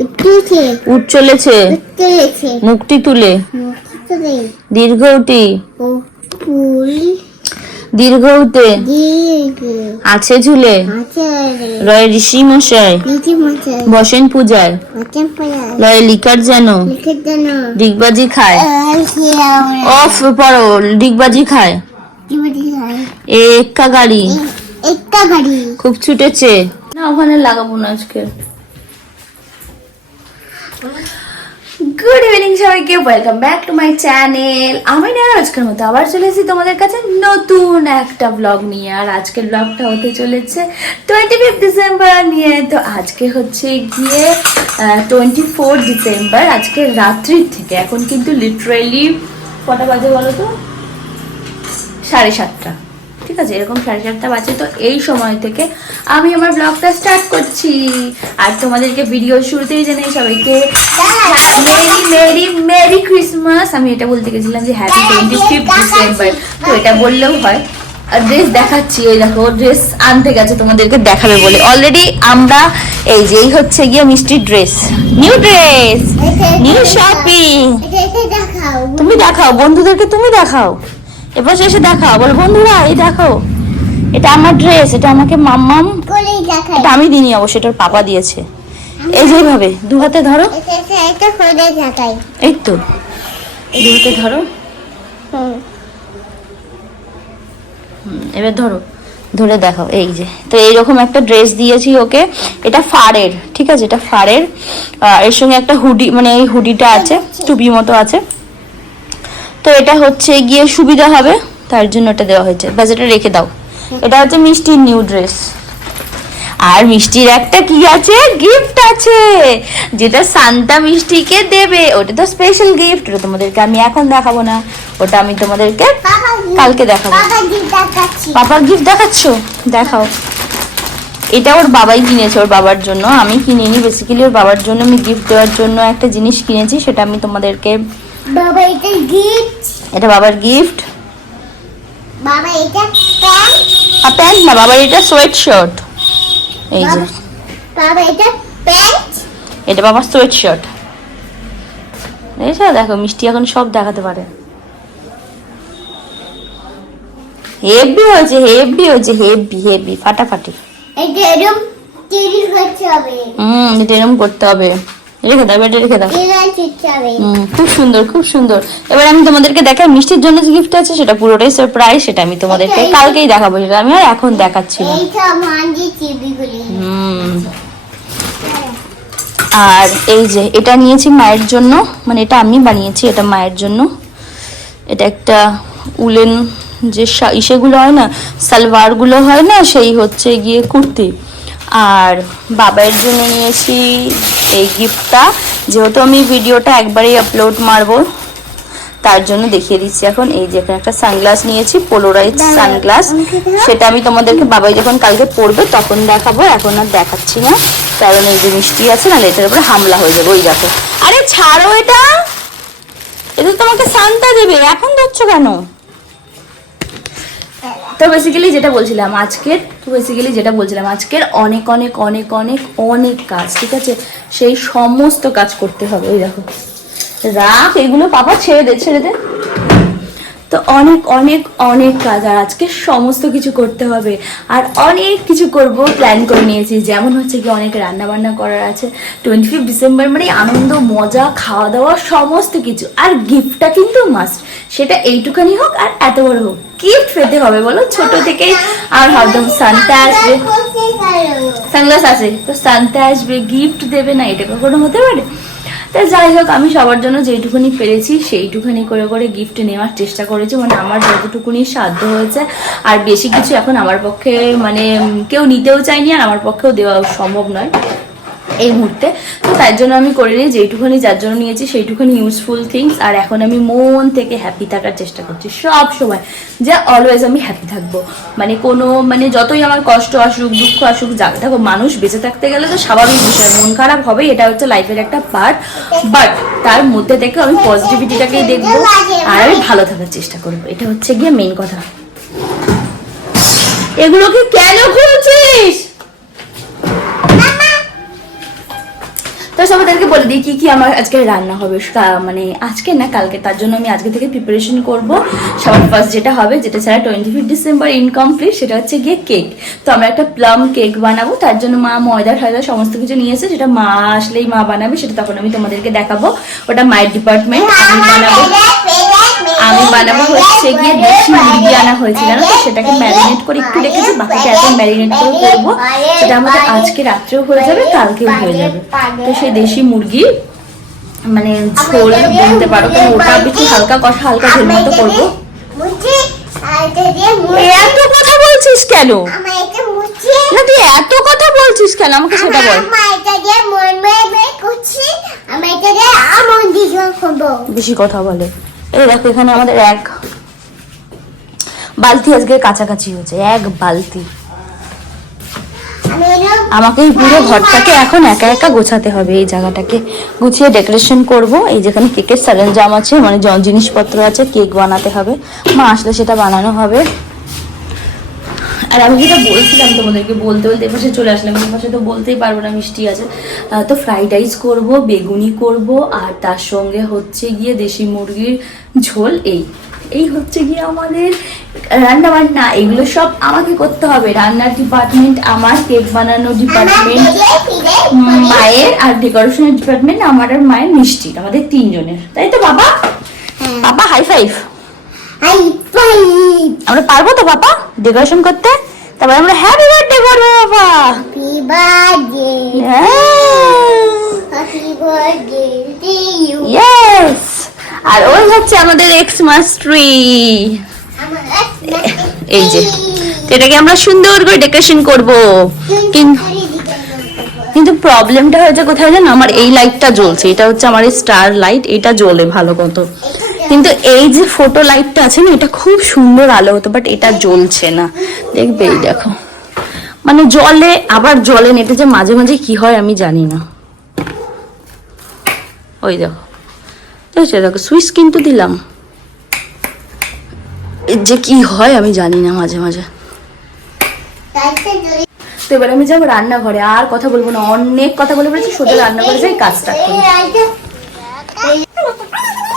উঠেছে উঠ চলেছে? মুখটি তুলে? ফুল দীর্ঘতে দীর্ঘ আছে ঝুলে? আছে। রয় ঋষি মশাই। বসেন পূজায়। মাছেন লয় লিকার যেন? ডিগবাজি খায়। অফ পড়ো ডিগবাজি খায়। এক্কা গাড়ি। একটা গাড়ি। খুব ছুটেছে। না ওখানে লাগাবো না আজকে। গুড ইভিনিং সবাইকে। Welcome back to my channel আমি না আজকের মতো আবার চলে এসেছি তোমাদের কাছে নতুন একটা ব্লগ নিয়ে। আর আজকের ব্লগটা হতে চলেছে টোয়েন্টি ফিফ ডিসেম্বর নিয়ে। তো আজকে হচ্ছে গিয়ে টোয়েন্টি ফোর ডিসেম্বর আজকে রাত্রির থেকে। এখন কিন্তু লিটারেলি কটা বাজে বলো তো? সাড়ে সাতটা। ঠিক আছে? এরকম সাড়ে সাতটা বাজে তো এই সময় থেকে আমি আমার ব্লগটা স্টার্ট করছি। আর তোমাদেরকে ভিডিও শুরুতেই জানাই সবাইকে মেরি মেরি মেরি ক্রিসমাস আমি এটা বলতে গেছিলাম যে হ্যাপি টোয়েন্টি ফিফথ ডিসেম্বর তো এটা বললেও হয়। আর ড্রেস দেখাচ্ছি এই দেখো ড্রেস আনতে গেছে তোমাদেরকে দেখাবে বলে। অলরেডি আমরা এই যে এই হচ্ছে গিয়ে মিষ্টির dress new dress new shopping তুমি দেখাও বন্ধুদেরকে তুমি দেখাও। এবার এসে দেখাও বল বন্ধুরা এই দেখো এটা আমার ড্রেস এটা আমাকে মাম্মাম এটা আমি দিইনি অবশ্য এটার পাপা দিয়েছে। এই যেভাবে দু হাতে ধরো। এই তো এই দু হাতে ধরো। এবার ধরো ধরে দেখাও এই যে। তো এইরকম একটা ড্রেস দিয়েছি ওকে এটা ফাড়ের ঠিক আছে এটা ফাড়ের আহ, এর সঙ্গে একটা হুডি মানে এই হুডিটা আছে টুপি মতো আছে। তো এটা হচ্ছে গিয়ে সুবিধা হবে তার জন্য এটা দেওয়া হয়েছে। ব্যাস এটা রেখে দাও। এটা হচ্ছে মিষ্টির নিউ ড্রেস। আর মিষ্টির একটা কি আছে? গিফট আছে। যেটা সান্তা মিষ্টিকে দেবে। ওটা তো স্পেশাল গিফট ওটা তোমাদেরকে আমি এখন দেখাবো না। ওটা আমি তোমাদেরকে কালকে দেখাবো। বাবা দি দেখাচ্ছি। পাপার গিফট দেখাচ্ছ? দেখাও। এটা ওর বাবাই কিনেছে ওর বাবার জন্য। আমি কিনিনি। বেসিক্যালি ওর বাবার জন্য আমি গিফট দেওয়ার জন্য একটা জিনিস কিনেছি সেটা আমি তোমাদেরকে বাবা এটা গিফট এটা বাবার গিফট বাবা এটা প্যান্ট। আর প্যান্ট না বাবার এটা সোয়েট শার্ট এই যে। বাবা এটা প্যান্ট। এটা বাবার সোয়েট শার্ট দেখেছ দেখো মিষ্টি এখন সব দেখাতে পারে। হেভি হয়েছে হেভি হয়েছে হেভি হেভি ফাটাফাটি। এটা এরকম তিরিশ করতে হবে। হুম এটা এরকম করতে হবে। রেখে দাও এটা রেখে দাও। খুব সুন্দর খুব সুন্দর। এবার আমি তোমাদেরকে দেখাই মিষ্টির জন্য যে গিফট আছে সেটা পুরোটাই সারপ্রাইজ সেটা আমি তোমাদেরকে কালকেই দেখাবো সেটা আমি আর এখন দেখাচ্ছি আর এই যে এটা নিয়েছি মায়ের জন্য মানে এটা আমি বানিয়েছি এটা মায়ের জন্য। এটা একটা উলেন যে ইসেগুলো হয় না সালোয়ারগুলো হয় না সেই হচ্ছে গিয়ে কুর্তি। আর বাবার জন্য নিয়েছি এই গিফটটা যেহেতু আমি ভিডিওটা একবারেই আপলোড মারবো তার জন্য দেখিয়ে দিচ্ছি এখন। এই যে এখানে একটা সানগ্লাস নিয়েছি পোলোরাইজ সানগ্লাস সেটা আমি তোমাদেরকে বাবাই যখন কালকে পড়বে তখন দেখাবো এখন আর দেখাচ্ছি না। কারণ এই যে মিষ্টি আছে না এটার উপরে হামলা হয়ে যাবে ওই দেখো। আরে ছাড়ো এটা! এটা তোমাকে শান্তা দেবে এখন ধরছো কেন? তো বেসিক্যালি যেটা বলছিলাম, আজকের, তো বেসিক্যালি যেটা বলছিলাম, আজকের অনেক অনেক অনেক অনেক অনেক কাজ, ঠিক আছে? সেই সমস্ত কাজ করতে হবে ওই দেখো। রাখ, এগুলো পাপা ছেড়ে দে ছেড়ে দে। অনেক অনেক অনেক কাজ। আর আজকে সমস্ত কিছু করতে হবে। আর অনেক কিছু করব প্ল্যান করে নিয়েছি। যেমন হচ্ছে কি অনেক রান্না বান্না করার আছে। টোয়েন্টি ফিফ ডিসেম্বর মানে আনন্দ মজা খাওয়া দাওয়া সমস্ত কিছু। আর গিফটটা কিন্তু মাস্ট সেটা এইটুখানি হোক আর এত বড় হোক। গিফট পেতে হবে বলো ছোট থেকে আর হয়তো সানটা আসবে। সানগ্লাস আছে তো সানতে আসবে গিফট দেবে না এটা কখনো হতে পারে? তা যাই হোক, আমি সবার জন্য যেইটুকুনি পেরেছি, সেইটুকুনি করে করে গিফট নেওয়ার চেষ্টা করেছি। মানে আমার যতটুকুনি সাধ্য হয়েছে, আর বেশি কিছু এখন আমার পক্ষে মানে কেউ নিতেও চায়নি, আর আমার পক্ষেও দেওয়া সম্ভব নয়। এই মুহূর্তে। তো তার জন্য আমি করে নিই যেইটুখানি যার জন্য নিয়েছি সেইটুখানি ইউজফুল থিংস আর এখন আমি মন থেকে হ্যাপি থাকার চেষ্টা করছি সব সময়, যে অলওয়েজ আমি হ্যাপি থাকব। মানে কোনো মানে যতই আমার কষ্ট আসুক, দুঃখ আসুক যা দেখো মানুষ বেঁচে থাকতে গেলে তো স্বাভাবিক বিষয়, মন খারাপ হবে এটা হচ্ছে লাইফের একটা পার্ট বাট তার মধ্যে থেকে আমি পজিটিভিটিটাকেই দেখব, আর আমি ভালো থাকার চেষ্টা করব। এটা হচ্ছে গিয়ে মেন কথা। এগুলোকে কেন খুলছিস? তো সবাইদেরকে বলে দিই কি কি আমার আজকে রান্না হবে। মানে আজকে না, কালকে। তার জন্য আমি আজকে থেকে প্রিপারেশন করব। সবার ফার্স্ট যেটা হবে, যেটা ছাড়া টোয়েন্টি ফিফ ডিসেম্বর ইনকমপ্লিট সেটা হচ্ছে গিয়ে কেক তো আমরা একটা প্লাম কেক বানাবো। তার জন্য মা ময়দা ঠয়দা সমস্ত কিছু নিয়ে এসে যেটা মা আসলেই মা বানাবে, সেটা তখন আমি তোমাদেরকে দেখাবো। ওটা মায়ের ডিপার্টমেন্ট আমি বানাবো। আমি বানাবো হচ্ছে গিয়ে দেশি মুরগি আনা হয়েছিল না তো? সেটাকে ম্যারিনেট করে একটু রেখেছি, বাকিটা এখন ম্যারিনেট করে করব। সেটা আমাদের আজকে রাত্রেও হয়ে যাবে, কালকেও হয়ে যাবে। তো সেই দেশি মুরগি মানে ঝোল বলতে পারো কারণ ওটা একটু হালকা কষা, হালকা ঝোল মতো করব। এত কথা বলছিস কেন? না, তুই এত কথা বলছিস কেন? আমাকে সেটা বল। বেশি কথা বলে। এই দেখো, এখানে আমাদের এক বালতি আজকে কাছাকাছি হয়েছে, এক বালতি। আমাকে এই পুরো ঘরটাকে এখন একা একা গোছাতে হবে, এই জায়গাটাকে গুছিয়ে ডেকোরেশন করব। এই যেখানে কেকের সরঞ্জাম আছে মানে জিনিসপত্র আছে কেক বানাতে হবে। মা আসলে সেটা বানানো হবে। আর আমি যেটা বলছিলাম তোমাদেরকে বলতে বলতে এপাশে চলে আসলাম এই পাশে তো বলতেই পারব না মিষ্টি আছে। তো ফ্রাইড রাইস করব বেগুনি করব আর তার সঙ্গে হচ্ছে গিয়ে দেশি মুরগির ঝোল এই। এই হচ্ছে গিয়ে আমাদের রান্না বান্না এগুলো সব আমাকে করতে হবে। রান্নার ডিপার্টমেন্ট আমার কেক বানানো আমার ডিপার্টমেন্ট মায়ের আর ডেকোরেশনের ডিপার্টমেন্ট আমার আর মায়ের মিষ্টি আমাদের তিনজনের। তাই তো বাবা? বাবা হাই ফাইভ আমরা পারব তো বাবা? ডেকোরেশন করতে? তারপরে আমরা হ্যাপি বার্থডে করব বাবা। Happy birthday happy birthday to you yes আর ওই হচ্ছে আমাদের এক্সমাস ট্রি আমার এই যে এটাকে আমরা সুন্দর করে ডেকোরেশন করব। কিন্তু কিন্তু প্রবলেমটা হয়েছে কোথায় জানো? আমার এই লাইটটা জ্বলছে। এটা হচ্ছে আমার স্টার লাইট এটা জ্বলে ভালো মতো। কিন্তু এই যে ফটো লাইটটা আছে না, এটা খুব সুন্দর আলো হতো বাট এটা জ্বলছে না। দেখবে এই দেখো। মানে জলে, আবার জলে নেটে যে মাঝে মাঝে কি হয় আমি জানি না। ওই দেখো। দেখছ দেখো, সুইচ কিন্তু দিলাম। যে কি হয় আমি জানি না মাঝে মাঝে। তো এবার আমি যাব রান্নাঘরে, আর কথা বলব না, অনেক কথা বলে বলেছি সোজা রান্নাঘরে যাই, কাজটা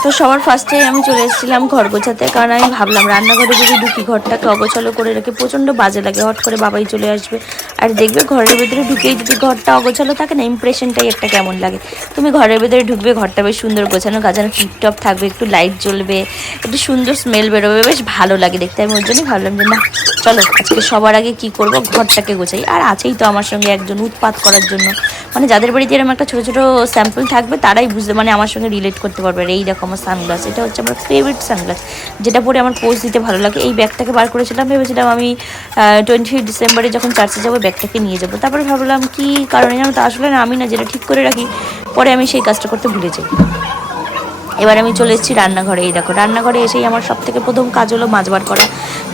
তো সবার ফার্স্টে আমি চলে এসেছিলাম ঘর গোছাতে, কারণ আমি ভাবলাম রান্নাঘরে যদি ঢুকি ঘরটাকে অগোছালো করে রেখে, প্রচণ্ড বাজে লাগে, হট করে বাবাই চলে আসবে। আর দেখবে ঘরের ভেতরে ঢুকেই যদি ঘরটা অগোছালো থাকে না ইমপ্রেশনটাই একটা কেমন লাগে। তুমি ঘরের ভেতরে ঢুকবে, ঘরটা বেশ সুন্দর গোছানো, গাছানো টিপটপ থাকবে, একটু লাইট জ্বলবে, একটু সুন্দর স্মেল বেরোবে, বেশ ভালো লাগে দেখতে। আমি ওর জন্যই ভাবলাম যে, না, চলো, আজকে সবার আগে কি করব? ঘরটাকে গোছাই। আর আছেই তো আমার সঙ্গে একজন উৎপাত করার জন্য। মানে যাদের বাড়িতে এরকম একটা ছোটো ছোটো স্যাম্পল থাকবে, তারাই বুঝতে মানে আমার সঙ্গে রিলেট করতে পারবে। আর এই দেখো আমার সানগ্লাস এটা হচ্ছে আমার ফেভারিট সানগ্লাস যেটা পরে আমার পোজ দিতে ভালো লাগে। এই ব্যাগটাকে বার করেছিলাম, ভেবেছিলাম আমি টোয়েন্টি ডিসেম্বরে যখন চার্চে যাব, ব্যাগটাকে নিয়ে যাব। তারপরে ভাবলাম, কি কারণে জানো তো আসলে না আমি না, যেটা ঠিক করে রাখি, পরে আমি সেই কাজটা করতে ভুলে যাই। এবার আমি চলে এসেছি রান্নাঘরে, এই দেখো, রান্নাঘরে এসেই আমার সব থেকে প্রথম কাজ হলো মাছ বার করা।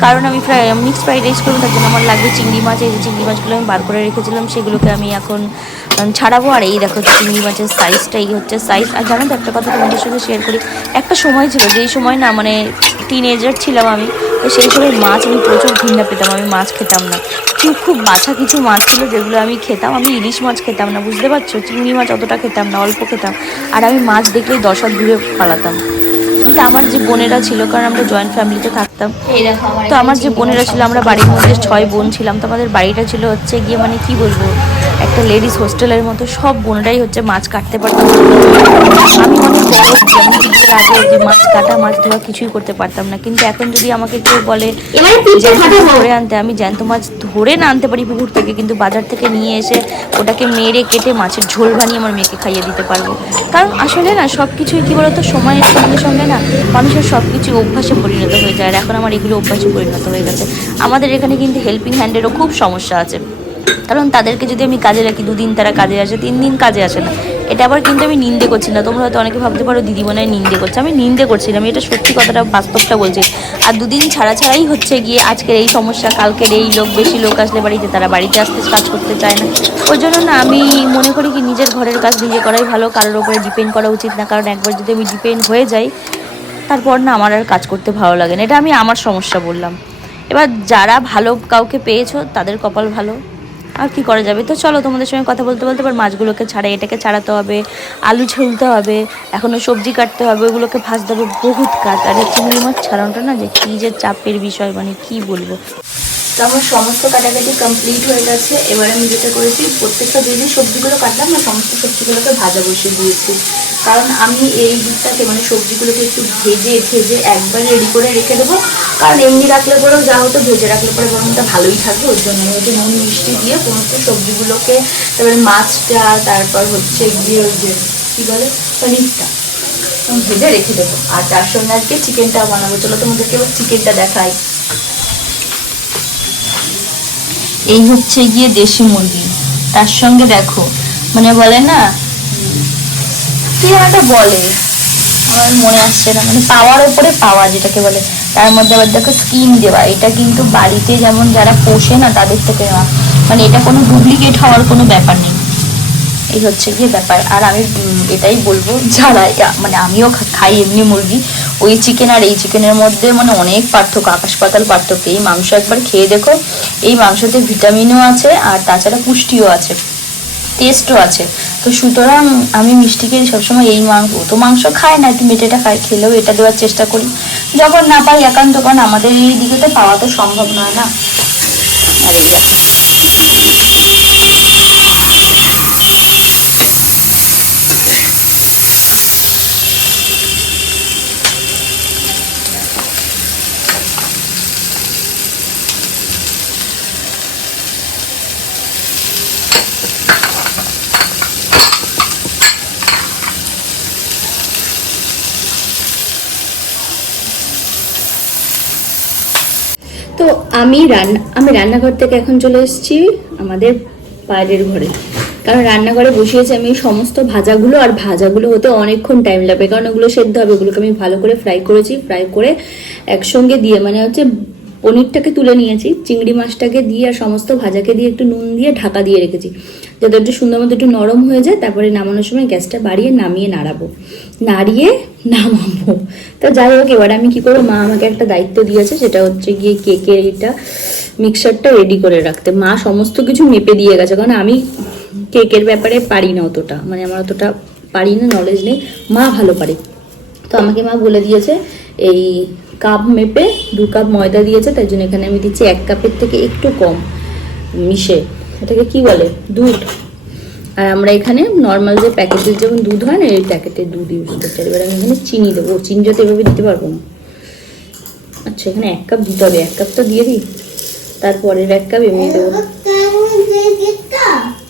কারণ আমি ফ্রাই মিক্সড ফ্রাইড রাইস করব, তার জন্য আমার লাগবে চিংড়ি মাছ, এই যে চিংড়ি মাছগুলো আমি বার করে রেখেছিলাম, সেগুলোকে আমি এখন ছাড়াবো। আর এই দেখো চিংড়ি মাছের সাইজটা এই হচ্ছে সাইজ আর জানো তো একটা কথা তোমাদের সঙ্গে শেয়ার করি? একটা সময় ছিল যেই সময় না মানে টিন এজার ছিলাম আমি তো সেই সময় মাছ আমি প্রচুর ঘৃণা পেতাম আমি মাছ খেতাম না। খুব খুব বাছা কিছু মাছ ছিল যেগুলো আমি খেতাম। আমি ইলিশ মাছ খেতাম না বুঝতে পারছ? চিংড়ি মাছ অতটা খেতাম না অল্প খেতাম। আর আমি মাছ দেখলেই দশ হাত দূরে পালাতাম। কিন্তু আমার যে বোনেরা ছিল কারণ আমরা জয়েন্ট ফ্যামিলিতে থাকতাম তো আমার যে বোনেরা ছিল আমরা বাড়ির মধ্যে ছয় বোন ছিলাম তো আমাদের বাড়িটা ছিল হচ্ছে গিয়ে মানে কি বলব? একটা লেডিস হোস্টেলের মতো সব বোনেরাই হচ্ছে মাছ কাটতে পারতাম আমি অনেক বড় বিয়ের আগে অবধি মাছ কাটা মাছ ধোয়া কিছুই করতে পারতাম না। কিন্তু এখন যদি আমাকে কেউ বলে ধরে আনতে আমি জ্যান্ত মাছ ধরে না আনতে পারি পুকুর থেকে কিন্তু বাজার থেকে নিয়ে এসে ওটাকে মেরে কেটে মাছের ঝোল বানিয়ে আমার মেয়েকে খাইয়ে দিতে পারব। কারণ আসলে না সব কিছুই কী বলতো সময়ের সঙ্গে সঙ্গে না মানুষের সব কিছু অভ্যাসে পরিণত হয়ে যায়। আর এখন আমার এগুলো অভ্যাসে পরিণত হয়ে গেছে। আমাদের এখানে কিন্তু হেল্পিং হ্যান্ডেরও খুব সমস্যা আছে। কারণ তাদেরকে যদি আমি কাজে রাখি, দুদিন তারা কাজে আসে তিন দিন কাজে আসে না। এটা আবার কিন্তু আমি নিন্দে করছি না। তোমরা হয়তো অনেকে ভাবতে পারো, দিদি মনে হয় নিন্দে করছে। আমি নিন্দে করছি আমি এটা সত্যি কথাটা, বাস্তবটা বলছি। আর দুদিন ছাড়া ছাড়াই হচ্ছে গিয়ে আজকের এই সমস্যা, কালকের এই লোক, বেশি লোক আসলে বাড়িতে, তারা বাড়িতে আসতে কাজ করতে চায় না। ওই জন্য না আমি মনে করি কি, নিজের ঘরের কাজ নিজে করাই ভালো, কারোর ওপরে ডিপেন্ড করা উচিত না। কারণ একবার যদি আমি ডিপেন্ড হয়ে যাই, তারপর না আমার আর কাজ করতে ভালো লাগে না। এটা আমি আমার সমস্যা বললাম। এবার যারা ভালো কাউকে পেয়েছ, তাদের কপাল ভালো। আর কি করা যাবে? তো চলো তোমাদের সঙ্গে কথা বলতে বলতে এবার মাছগুলোকে ছাড়াই, এটাকে ছাড়াতে হবে, আলু ঝুলতে হবে এখনও সবজি কাটতে হবে, ওগুলোকে ভাজতে হবে বহুত কাজ। আর এই চিংড়ি মাছ ছাড়ানোটা না যে কী যে চাপের বিষয় মানে কি বলব? তো আমার সমস্ত কাটাকাটি কমপ্লিট হয়ে গেছে। এবার আমি যেটা করেছি, প্রত্যেকটা যে যে সবজিগুলো কাটলাম না, সমস্ত সবজিগুলোকে ভাজা বসিয়ে দিয়েছি। কারণ আমি এই দিকটাকে মানে সবজিগুলোকে একটু ভেজে ভেজে একবার রেডি করে রেখে দেবো। কারণ এমনি রাখলে পরেও যা হতো, ভেজে রাখলে পরে বরং ওটা ভালোই থাকবে, ওর জন্য হচ্ছে নুন, মিষ্টি দিয়ে সমস্ত সবজিগুলোকে, তারপরে মাছটা, তারপর হচ্ছে গিয়ে ওই যে, কী বলে, পনিরটা ভেজে রেখে দেবো। আর তার সঙ্গে আজকে চিকেনটা বানাবো। চলো তোমাদেরকে এবার চিকেনটা দেখাই। এই হচ্ছে গিয়ে দেশি মুরগি। তার সঙ্গে দেখো মানে বলে না, কি একটা বলে? আমার মনে আসছে না মানে পাওয়ার ওপরে পাওয়া যেটাকে বলে। তার মধ্যে আবার দেখো স্কিন দেওয়া, এটা কিন্তু বাড়িতে যেমন যারা পোষে না, তাদের থেকে নেওয়া। মানে এটা কোনো ডুপ্লিকেট হওয়ার কোনো ব্যাপার নেই। এই হচ্ছে গিয়ে ব্যাপার। আর আমি এটাই বলব, যারা মানে আমিও খাই এমনি মুরগি, ওই চিকেন আর এই চিকেনের মধ্যে মানে অনেক পার্থক্য, আকাশ পাতাল পার্থক্য। এই মাংস একবার খেয়ে দেখো, এই মাংসতে ভিটামিনও আছে আর তাছাড়া পুষ্টিও আছে টেস্টও আছে। তো সুতরাং আমি মিষ্টিকে সবসময় এই মাংস তো মাংস খায় না, একটু মেটেটা খায়, খেলেও এটা দেওয়ার চেষ্টা করি। যখন না পাই একান্ত, কারণ আমাদের এই দিকে তো পাওয়া তো সম্ভব নয় না আর এই দেখো। তো আমি রান্না আমি রান্নাঘর থেকে এখন চলে এসেছি আমাদের বাইরের ঘরে। কারণ রান্নাঘরে বসিয়েছি আমি সমস্ত ভাজাগুলো, আর ভাজাগুলো হতে অনেকক্ষণ টাইম লাগবে, কারণ ওগুলো সেদ্ধ হবে, ওগুলোকে আমি ভালো করে ফ্রাই করেছি ফ্রাই করে একসঙ্গে দিয়ে মানে হচ্ছে পনিরটাকে তুলে নিয়েছি, চিংড়ি মাছটাকে দিয়ে আর সমস্ত ভাজাকে দিয়ে একটু নুন দিয়ে ঢাকা দিয়ে রেখেছি। যাতে একটু সুন্দর মতো একটু নরম হয়ে যায়, তারপরে নামানোর সময় গ্যাসটা বাড়িয়ে নামিয়ে নাড়াবো। নাড়িয়ে নামাবো। তো যাই হোক, এবার আমি কি করব? মা আমাকে একটা দায়িত্ব দিয়েছে, সেটা হচ্ছে গিয়ে কেকের এটা মিক্সারটা রেডি করে রাখতে। মা সমস্ত কিছু মেপে দিয়ে গেছে, কারণ আমি কেকের ব্যাপারে পারি না অতটা। মানে আমার অতটা পারি না নলেজ নেই। মা ভালো পারে। তো আমাকে মা বলে দিয়েছে, এই কাপ মেপে দু কাপ ময়দা দিয়েছে তাই জন্য এখানে আমি দিচ্ছি এক কাপের থেকে একটু কম মিশে এটাকে কি বলে দুধ আর আমরা এখানে নর্মাল যে প্যাকেটের যেমন দুধ হয় না এই প্যাকেটের দুধ ইউজ আর এবার আমি এখানে চিনি দেবো চিনি যাতে এভাবে দিতে পারব না আচ্ছা এখানে এক কাপ দিতে হবে এক কাপ তো দিয়ে দিই তারপরের এক কাপ এমনি দেবো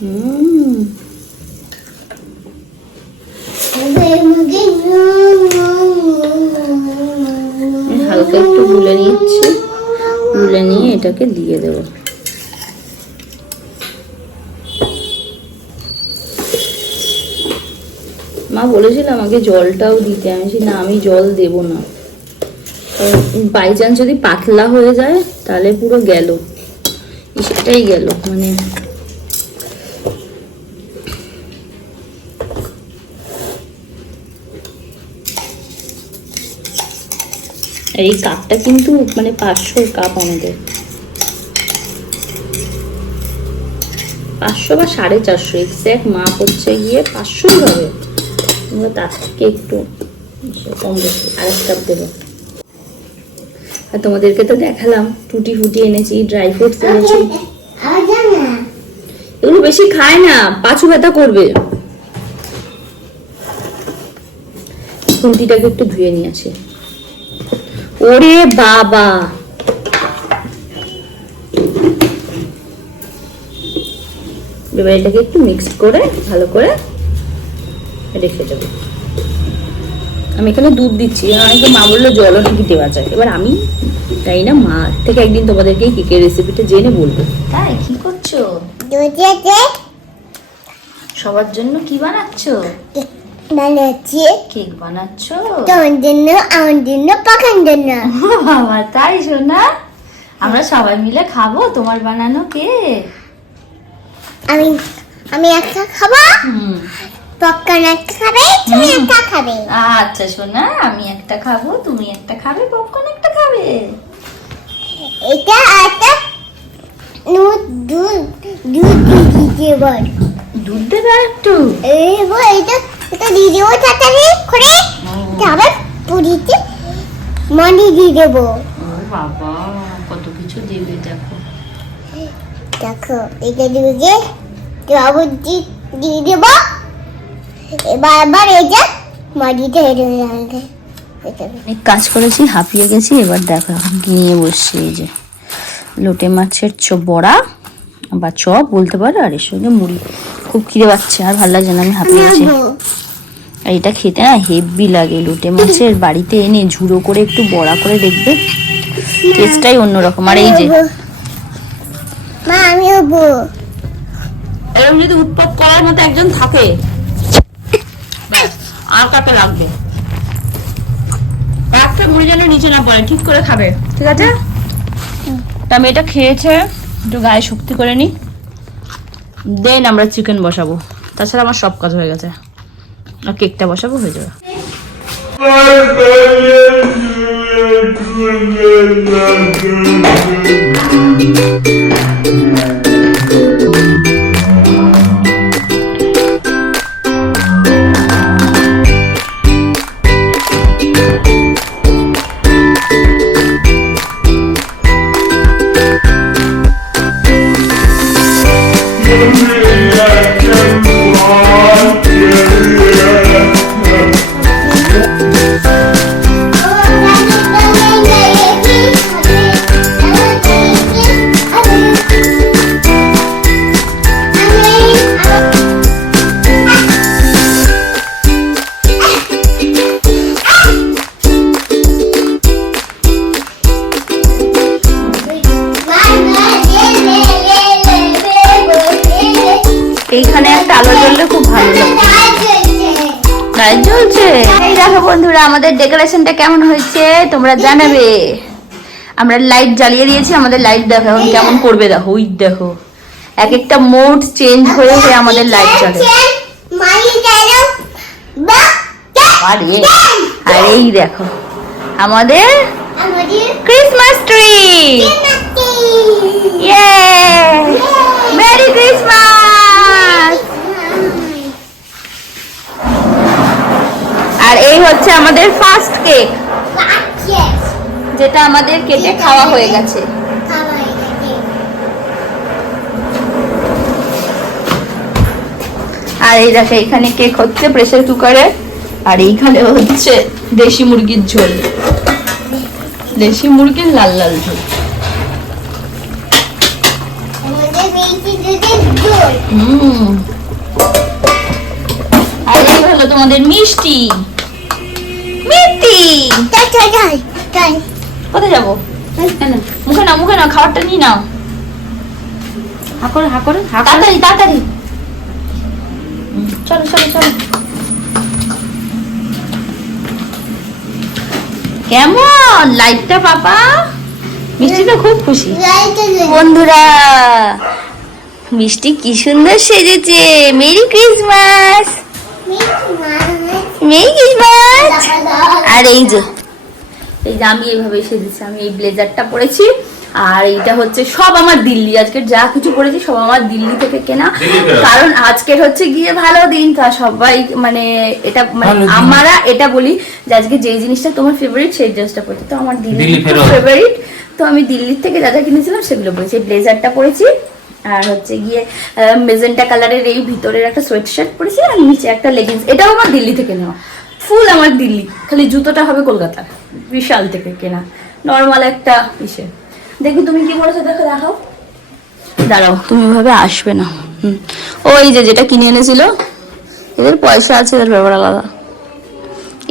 হুম হালকা একটু গুলে নিচ্ছি। গুলে নিয়ে এটাকে দিয়ে দেবো। মা বলেছিল আমাকে জলটাও দিতে। আমি না, আমি জল দেব না। বাই চান্স যদি পাতলা হয়ে যায়, তাহলে পুরো গেল। সেটাই গেল মানে এই কাপটা কিন্তু মানে পাঁচশোর কাপ আমাদের। পাঁচশো বা সাড়ে চারশো এক্স্যাক্ট মাপ হচ্ছে গিয়ে পাঁচশোই হবে। আমরা তার থেকে একটু কম বেশি আর এক কাপ দেবো। আর তোমাদেরকে তো দেখালাম, টুটি ফুটি এনেছি ড্রাই ফ্রুটস এনেছি। এগুলো বেশি খায় না পাছু ব্যথা করবে। খুন্তিটাকে একটু ধুয়ে নিয়ে ওরে বাবা। এবার এটাকে একটু মিক্স করে ভালো করে রেখে দেবো। আমি এখানে দুধ দিচ্ছি অনেকে মা বলল জলও নাকি দেওয়া যায়। এবার আমি তাই না মা থেকে একদিন তোমাদেরকে কেকের রেসিপিটা জেনে বলব। তাই? কি করছ? সবার জন্য কি বানাচ্ছো? বানাচ্ছি। কেক বানাচ্ছো? তোমার জন্য আমার জন্য পাখান জন্য। বাবা তাই শোনা? আমরা সবাই মিলে খাব তোমার বানানো কেক। আমি আমি একটা খাব? পপকর্ন একটা খাবে তুমি একটা খাবে। আচ্ছা শোনা আমি একটা খাব তুমি একটা খাবে পপকর্ন একটা খাবে। এটা একটা দুধ দুধ দুধ দিয়ে দিতে বল দুধ দেবে একটু। এই এটা দেবো তাড়াতাড়ি করে আবার পুরিতে মানি দিয়ে দেবো। ও বাবা কত কিছু দেবে দেখো। দেখো এটা দিয়ে আবার দি- দিয়ে দেবো। এবার আবার এটা মাটিতে হেঁটে যাবে অনেক কাজ করেছি হাঁপিয়ে গেছি এবার দেখো এখন নিয়ে বসছি এই যে। লোটে মাছের চ বড়া বা চপ বলতে পারো আর এর সঙ্গে মুড়ি। খুব খিদে পাচ্ছে আর ভালো লাগছে না আমি হাঁপিয়ে গেছি। আর এটা খেতে না হেভি লাগে লোটে মাছের। বাড়িতে এনে ঝুড়ো করে একটু বড়া করে দেখবে। টেস্টটাই অন্যরকম। আর এই যে মা আমি এরকম যদি উৎপাদ করার মতো একজন থাকে ব্যাস, আর কাকে লাগবে? একটা মুড়ি যেন নিচে না পড়ে ঠিক করে খাবে। ঠিক আছে? তা মেয়েটা খেয়েছে একটু গায়ে শক্তি করে নি। দেন আমরা চিকেন বসাবো। তাছাড়া আমার সব কাজ হয়ে গেছে। আর কেকটা বসাবো হয়ে যাবে। এইখানে আমাদের ডেকোরেশনটা কেমন হয়েছে তোমরা জানাবে। আমরা লাইট জ্বালিয়ে দিয়েছি আমাদের লাইট দেখো এখন কেমন করবে দেখো ওই দেখো। এক একটা মোড চেঞ্জ হয়ে হয়ে আমাদের লাইট জ্বলে। আরে আর এই দেখো আমাদের ক্রিসমাস ট্রি ইয়ে মেরি ক্রিসমাস আর এই হচ্ছে আমাদের ফার্স্ট কেক যেটা আমাদের কেটে খাওয়া হয়ে গেছে। আর এই দেখো, এখানে কেক হচ্ছে প্রেসার কুকারে আর এইখানে হচ্ছে দেশি মুরগির ঝোল। দেশি মুরগির লাল লাল ঝোল। আর এই হলো তোমাদের মিষ্টি। মিষ্টি। কোথায় যাব? মুখে নাও মুখে নাও খাবারটা নিয়ে নাও। হা করে তাড়াতাড়ি তাড়াতাড়ি। চলো চলো চলো। কেমন? লাইটটা পাপা? মিষ্টি তো খুব খুশি। বন্ধুরা মিষ্টি কি সুন্দর সেজেছে। মেরি ক্রিসমাস মেরি ক্রিসমাস আর এই যে এই যে আমি এইভাবে সেজেছি আমি এই ব্লেজারটা পরেছি। আর এইটা হচ্ছে সব আমার দিল্লি। আজকে যা কিছু পরেছি সব আমার দিল্লি থেকে কেনা। কারণ আজকের হচ্ছে গিয়ে ভালো দিন। তা সবাই মানে এটা মানে আমরা এটা বলি যে আজকে যে জিনিসটা তোমার ফেভারিট সেই ড্রেসটা পরেছি। তো আমার দিল্লি ফেভারিট তো আমি দিল্লির থেকে যা যা কিনেছিলাম সেগুলো এই ব্লেজারটা পরেছি। আর হচ্ছে গিয়ে মেজেন্টা কালারের এই ভিতরের একটা সোয়েট শার্ট পরেছি আর নিচে একটা লেগিংস এটাও আমার দিল্লি থেকে নেওয়া। ফুল আমার দিল্লি। খালি জুতোটা হবে কলকাতার। বিশাল থেকে কেনা। নর্মাল একটা ইসে। দেখি তুমি কি বলেছ দেখো দেখাও। দাঁড়াও তুমি ভাবে আসবে না। হুম। ওই যে যেটা কিনে এনেছিল এদের পয়সা আছে এদের ব্যাপার আলাদা।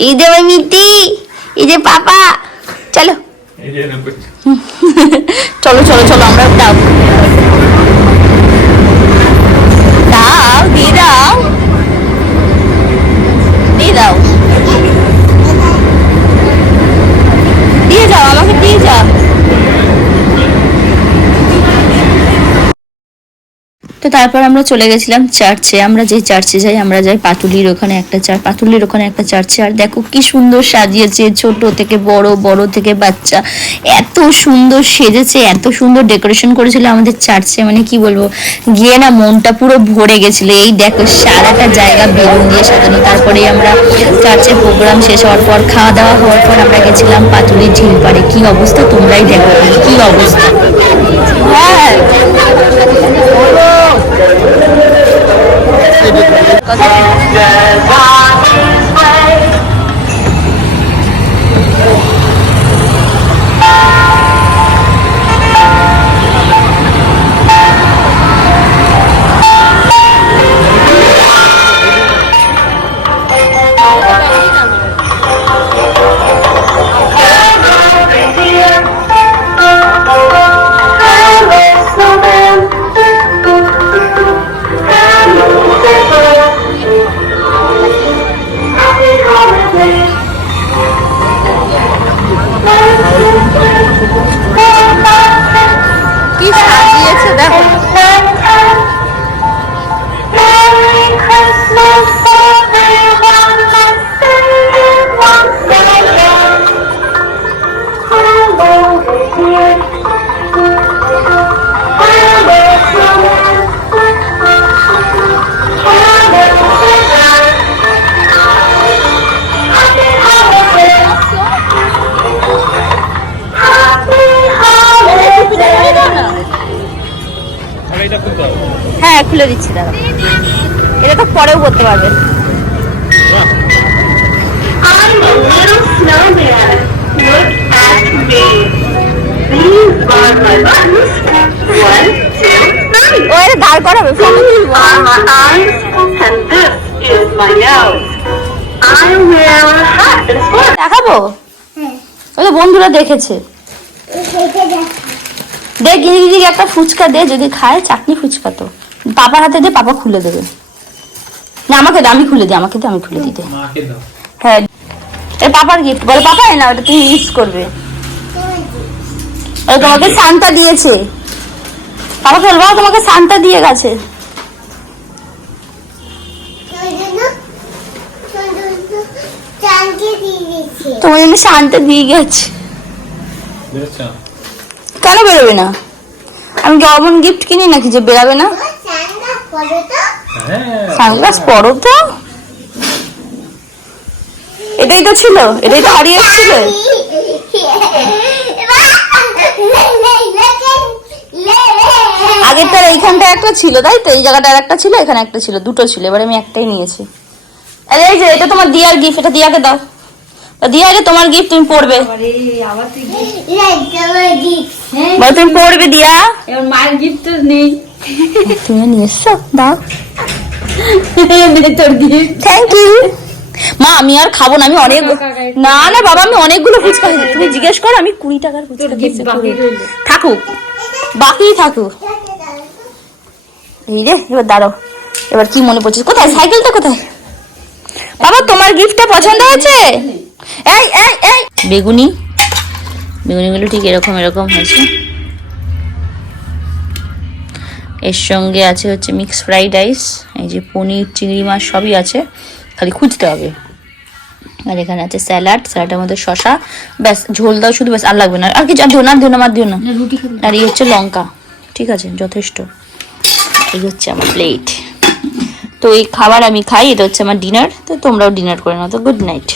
এই যে ওই মিটি এই যে পাপা চলো। চলো চলো চলো আমরা দাও দিয়ে দাও দিয়ে দাও দিয়ে যাও আমাকে দিয়ে যাও তো তারপর আমরা চলে গেছিলাম চার্চে। আমরা যে চার্চে যাই, আমরা যাই পাতুলির ওখানে একটা চার পাতুলির ওখানে একটা চার্চে। আর দেখো কি সুন্দর সাজিয়েছে, ছোট থেকে বড় বড় থেকে বাচ্চা। এত সুন্দর সেজেছে, এত সুন্দর ডেকোরেশন করেছিল আমাদের চার্চে। মানে কি বলব, গিয়ে না মনটা পুরো ভরে গেছিল। এই দেখো সারাটা জায়গা বেলুন দিয়ে সাজানো। তারপরে আমরা চার্চের প্রোগ্রাম শেষ হওয়ার পর খাওয়া দাওয়া হওয়ার পর আমরা গেছিলাম পাতুলির ঝিল পাড়ে। কি অবস্থা তোমরাই দেখো, কি অবস্থা? হ্যাঁ সাজিয়েছে দেখো। এক খুলে দিচ্ছি দাদা এটা তো পরেও করতে পারবে। দেখাবো? বন্ধুরা দেখেছে। দেখ গিরিদিকে একটা ফুচকা দে, যদি খায়, চাটনি ফুচকা তো। পাপার হাতে দে পাপা খুলে দেবে। না আমাকে দে আমি খুলে দিই আমাকে দে আমি খুলে দিতে হ্যাঁ এ পাপার গিফট বলে পাপা না ওটা তুমি ইউজ করবে। ওটা তোমাকে সান্তা দিয়েছে। পাপা বলব তোমাকে সান্তা দিয়ে গেছে। দিয়ে তোমার জন্য সান্তা দিয়ে গেছে। কেন বেরোবে না? আমি কি অমন গিফট কিনি নাকি যে বেরাবে না? সানগ্লাস পরো তো। এটাই তো ছিল এটাই তো হারিয়ে এসেছিল আগেরটার এইখানটা একটা ছিল তাই তো? এই জায়গাটা একটা ছিল এখানে একটা ছিল দুটো ছিল এবার আমি একটাই নিয়েছি। আরে এই যে এটা তোমার দিয়ার গিফট এটা দিয়াকে দাও। দিয়া এটা তোমার গিফট তুমি পড়বে তুমি পড়বে দিয়া? এবার মায়ের গিফট তো নেই। তুমি নিয়ে এসছো দাও থ্যাংক ইউ মা আমি আর খাব না আমি অনেক না না বাবা আমি অনেকগুলো ফুচকা খেয়েছি। তুমি জিজ্ঞেস করো আমি কুড়ি টাকার ফুচকা খেয়েছি। থাকুক। বাকি থাকুক। এই রে এবার দাঁড়াও। এবার কি মনে পড়ছে? কোথায়? সাইকেলটা কোথায়? বাবা তোমার গিফটটা পছন্দ হয়েছে? এই এই এই। বেগুনি। বেগুনিগুলো ঠিক এরকম এরকম হয়েছে। এর সঙ্গে আছে হচ্ছে মিক্স ফ্রাইড রাইস এই যে পনির চিংড়ি মাছ সবই আছে। খালি খুঁজতে হবে। আর এখানে আছে স্যালাড স্যালাডের মধ্যে শশা ব্যাস ঝোল দাও শুধু ব্যাস আর লাগবে না। আর কিছু আর দিও না আর দিও না আর দিও না। আর এই হচ্ছে লঙ্কা। ঠিক আছে যথেষ্ট। এই হচ্ছে আমার প্লেট তো এই খাবার আমি খাই এটা হচ্ছে আমার ডিনার তো তোমরাও ডিনার করে নাও তো গুড নাইট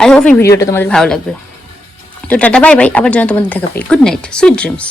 আই হোপ এই ভিডিওটা তোমাদের ভালো লাগবে। তো টাটা বাই বাই আবার যেন তোমাদের দেখা পাই। Good night sweet dreams